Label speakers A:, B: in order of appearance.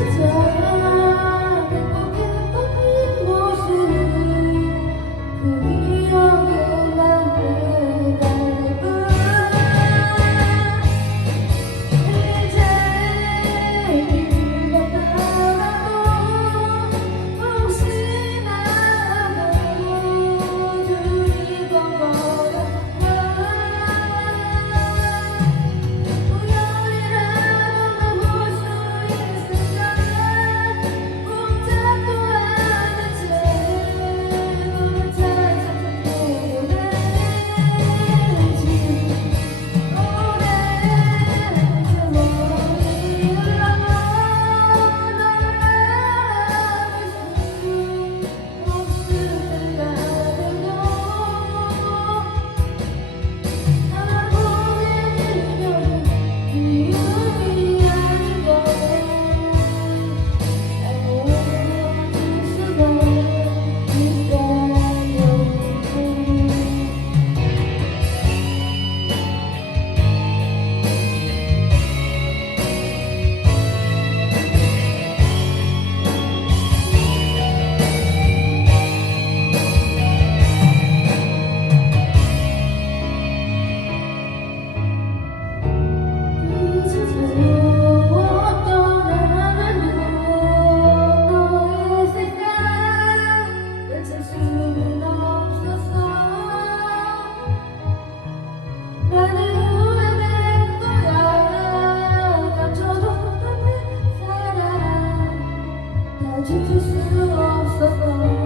A: Jesus. And you just feel lost alone